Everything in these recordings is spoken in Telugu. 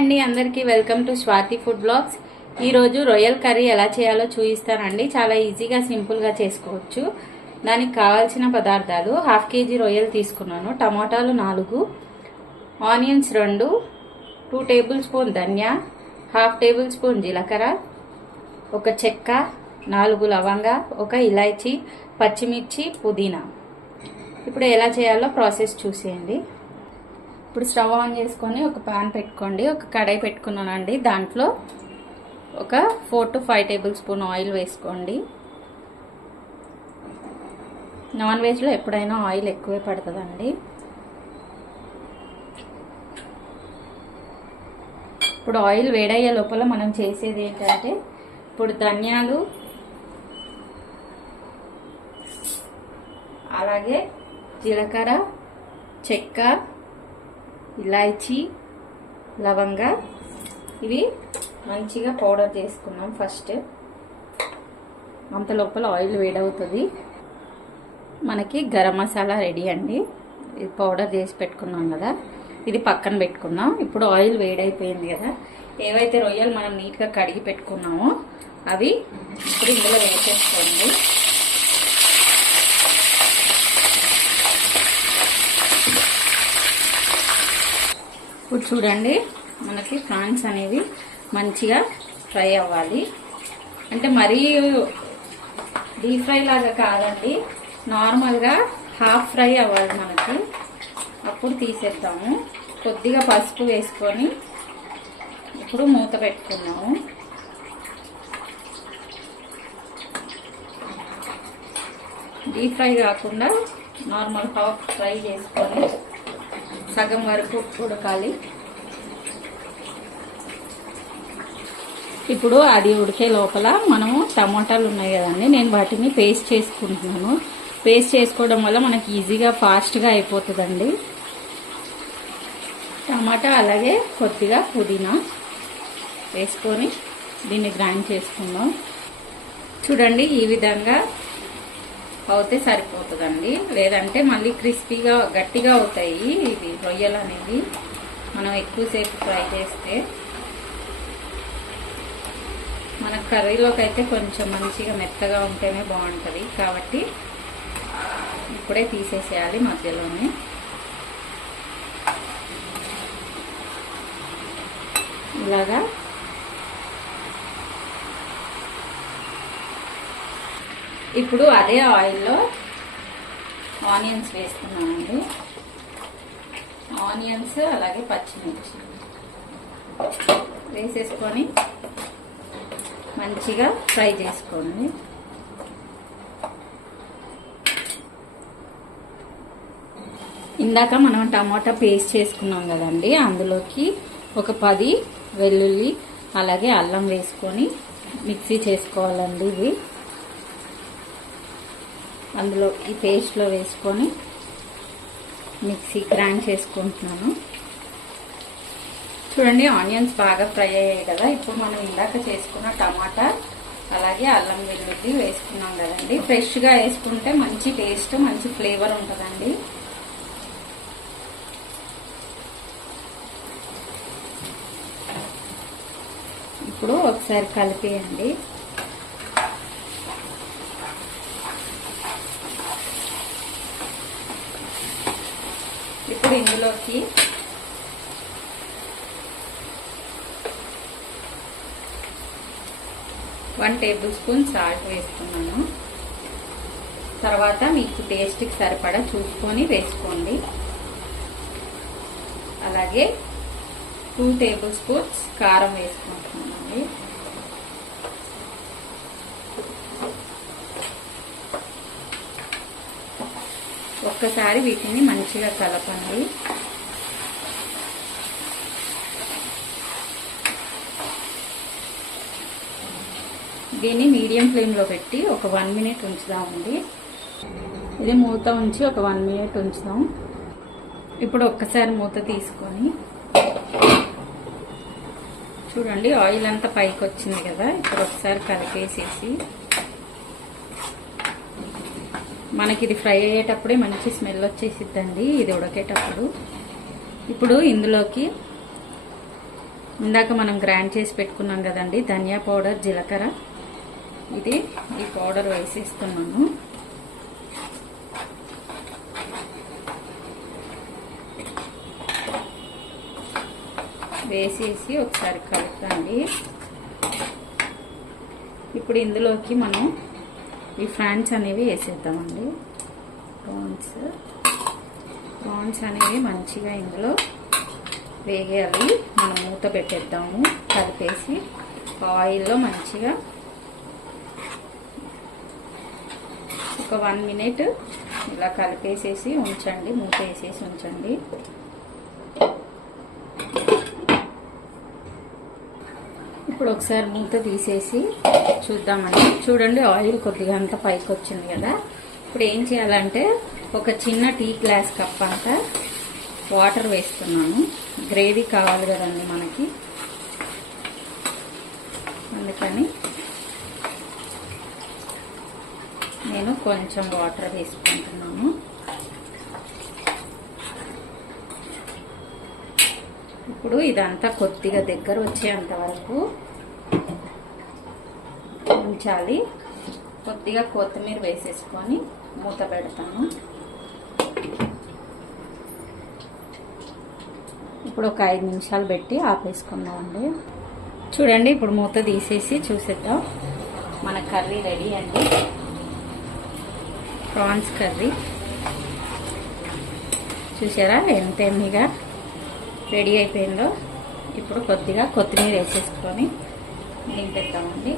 అండి అందరికీ welcome to Swathi food blogs. ఈరోజు రొయ్యల్ కర్రీ ఎలా చేయాలో చూపిస్తానండి. చాలా ఈజీగా సింపుల్గా చేసుకోవచ్చు. దానికి కావాల్సిన పదార్థాలు: 1/2 kg రొయ్యలు తీసుకున్నాను, టమాటాలు 4, ఆనియన్స్ 2, 2 టేబుల్ స్పూన్ ధనియా, 1/2 టేబుల్ స్పూన్ జీలకర్ర, ఒక చెక్క, 4 లవంగా, ఒక ఇలాచీ, పచ్చిమిర్చి, పుదీనా. ఇప్పుడు ఎలా చేయాలో ప్రాసెస్ చూసేయండి. ఇప్పుడు స్టవ్ ఆన్ చేసుకొని ఒక పాన్ పెట్టుకోండి. ఒక కడాయి పెట్టుకున్నానండి. దాంట్లో ఒక 4 to 5 టేబుల్ స్పూన్ ఆయిల్ వేసుకోండి. నాన్ వెజ్లో ఎప్పుడైనా ఆయిల్ ఎక్కువే పడుతుందండి. ఇప్పుడు ఆయిల్ వేడయ్యే లోపల మనం చేసేది ఏంటంటే, ఇప్పుడు ధనియాలు, అలాగే జీలకర్ర, చెక్క, ఇలాచీ, లవంగా ఇవి మంచిగా పౌడర్ చేసుకున్నాం. ఫస్ట్ అంత లోపల ఆయిల్ వేడవుతుంది. మనకి గరం మసాలా రెడీ అండి. ఇది పౌడర్ చేసి పెట్టుకున్నాం కదా, ఇది పక్కన పెట్టుకున్నాం. ఇప్పుడు ఆయిల్ వేడైపోయింది కదా, ఏవైతే రొయ్యలు మనం నీట్గా కడిగి పెట్టుకున్నామో అవి ఇప్పుడు ఇందులో వేసేసుకోండి. ఇప్పుడు చూడండి, మనకి ప్రాన్స్ అనేవి మంచిగా ఫ్రై అవ్వాలి. అంటే మరీ డీప్ ఫ్రై లాగా కాదండి, నార్మల్గా హాఫ్ ఫ్రై అవ్వాలి మనకి. అప్పుడు తీసేద్దాము. కొద్దిగా పసుపు వేసుకొని ఇప్పుడు మూత పెట్టుకున్నాము. డీప్ ఫ్రై కాకుండా నార్మల్ హాఫ్ ఫ్రై చేసుకొని సగం వరకు ఉడకాలి. ఇప్పుడు అది ఉడికే లోపల మనము టమాటాలు ఉన్నాయి కదండి, నేను వాటిని పేస్ట్ చేసుకుంటున్నాను. పేస్ట్ చేసుకోవడం వల్ల మనకి ఈజీగా ఫాస్ట్గా అయిపోతుందండి. టమాటా అలాగే కొద్దిగా పుదీనా వేసుకొని దీన్ని గ్రైండ్ చేసుకుందాం. చూడండి, ఈ విధంగా అవుతే సరిపోతుందండి. లేదంటే మళ్ళీ క్రిస్పీగా గట్టిగా అవుతాయి ఇవి రొయ్యలు అనేవి మనం ఎక్కువసేపు ఫ్రై చేస్తే. మన కర్రీలోకి అయితే కొంచెం మంచిగా మెత్తగా ఉంటేనే బాగుంటుంది. కాబట్టి ఇప్పుడే తీసేసేయాలి మధ్యలోనే. ఇలాగా ఇప్పుడు అదే ఆయిల్లో ఆనియన్స్ వేస్తున్నానండి. ఆనియన్స్ అలాగే పచ్చిమిర్చి వేసేసుకొని మంచిగా ఫ్రై చేసుకోండి. ఇందాక మనం టమాటా పేస్ట్ చేసుకున్నాం కదండి, అందులోకి ఒక 10 వెల్లుల్లి అలాగే అల్లం వేసుకొని మిక్సీ చేసుకోవాలండి. ఇవి అందులో ఈ పేస్ట్లో వేసుకొని మిక్సీ గ్రైండ్ చేసుకుంటున్నాను. చూడండి, ఆనియన్స్ బాగా ఫ్రై అయ్యాయి కదా. ఇప్పుడు మనం ఇందాక చేసుకున్న టమాటా అలాగే అల్లం వెల్లుల్లి వేసుకున్నాం కదండి. ఫ్రెష్గా వేసుకుంటే మంచి టేస్ట్, మంచి ఫ్లేవర్ ఉంటుందండి. ఇప్పుడు ఒకసారి కలిపేయండి. ఇప్పుడు ఇందులోకి వన్ టేబుల్ స్పూన్ సాల్ట్ వేసుకున్నాను. తర్వాత మీకు టేస్ట్కి సరిపడా చూసుకొని వేసుకోండి. అలాగే 2 టేబుల్ స్పూన్స్ కారం వేసుకుంటున్నానండి. ఒక్కసారి వీటిని మంచిగా కలపండి. దీన్ని మీడియం ఫ్లేమ్లో పెట్టి ఒక 1 minute ఉంచుదామండి. ఇది మూత ఉంచి ఒక 1 minute ఉంచుదాం. ఇప్పుడు ఒక్కసారి మూత తీసుకొని చూడండి, ఆయిల్ అంతా పైకి వచ్చింది కదా. ఇప్పుడు ఒకసారి కలిపేసేసి మనకి ఇది ఫ్రై అయ్యేటప్పుడే మంచి స్మెల్ వచ్చేసిద్దండి ఇది ఉడకేటప్పుడు. ఇప్పుడు ఇందులోకి ఇందాక మనం గ్రైండ్ చేసి పెట్టుకున్నాం కదండి ధనియా పౌడర్, జీలకర్ర, ఈ పౌడర్ వేసేస్తున్నాను. వేసేసి ఒకసారి కలుపుతాండి. ఇప్పుడు ఇందులోకి మనం ఈ ఫ్రాన్స్ అనేవి వేసేద్దామండి. ప్రాన్స్ అనేవి మంచిగా ఇందులో వేగేయాలి. మనం మూత పెట్టేద్దాము. కలిపేసి ఆయిల్లో మంచిగా ఒక 1 మినిట్ ఇలా కలిపేసేసి ఉంచండి. మూత వేసేసి ఉంచండి. ఇప్పుడు ఒకసారి మూత తీసేసి చూద్దామండి. చూడండి ఆయిల్ కొద్దిగా అంతా పైకి వచ్చింది కదా. ఇప్పుడు ఏం చేయాలంటే ఒక చిన్న టీ గ్లాస్ కప్ అంతా వాటర్ వేస్తున్నాను. గ్రేవీ కావాలి కదండి మనకి, అందుకని నేను కొంచెం వాటర్ వేసుకుంటున్నాను. ఇప్పుడు ఇదంతా కొద్దిగా దగ్గర వచ్చేంత వరకు ఉంచాలి. కొద్దిగా కొత్తిమీర వేసేసుకొని మూత పెడతాను. ఇప్పుడు ఒక 5 నిమిషాలు పెట్టి ఆపేసుకుందామండి. చూడండి ఇప్పుడు మూత తీసేసి చూసేద్దాం. మన కర్రీ రెడీ అండి. ప్రాన్స్ కర్రీ చూసారా ఎంత ఎమ్మిగా రెడీ అయిపోయిందో. ఇప్పుడు కొద్దిగా కొత్తిమీర వేసేసుకొని దింపేద్దామండి.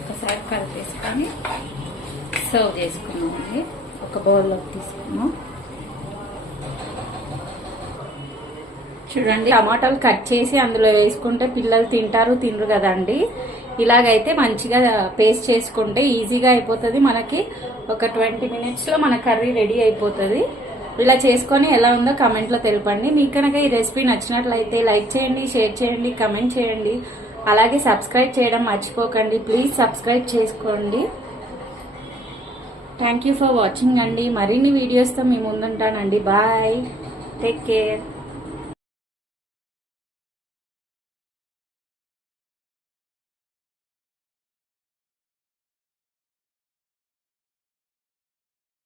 ఒకసారి కలిపేసుకొని సర్వ్ చేసుకున్నామండి. ఒక బౌల్లోకి తీసుకున్నాం. చూడండి టమాటాలు కట్ చేసి అందులో వేసుకుంటే పిల్లలు తినరు కదండి. ఇలాగైతే మంచిగా పేస్ట్ చేసుకుంటే ఈజీగా అయిపోతుంది. మనకి ఒక 20 మినిట్స్లో మన కర్రీ రెడీ అయిపోతుంది. ఇలా చేసుకొని ఎలా ఉందో కమెంట్లో తెలపండి. మీకు కనుక ఈ రెసిపీ నచ్చినట్లయితే లైక్ చేయండి, షేర్ చేయండి, కమెంట్ చేయండి. అలాగే సబ్స్క్రైబ్ చేయడం మర్చిపోకండి. ప్లీజ్ సబ్స్క్రైబ్ చేసుకోండి. థ్యాంక్ యూ ఫర్ వాచింగ్ అండి. మరిన్ని వీడియోస్తో మీ ముందుంటానండి. Bye, take care.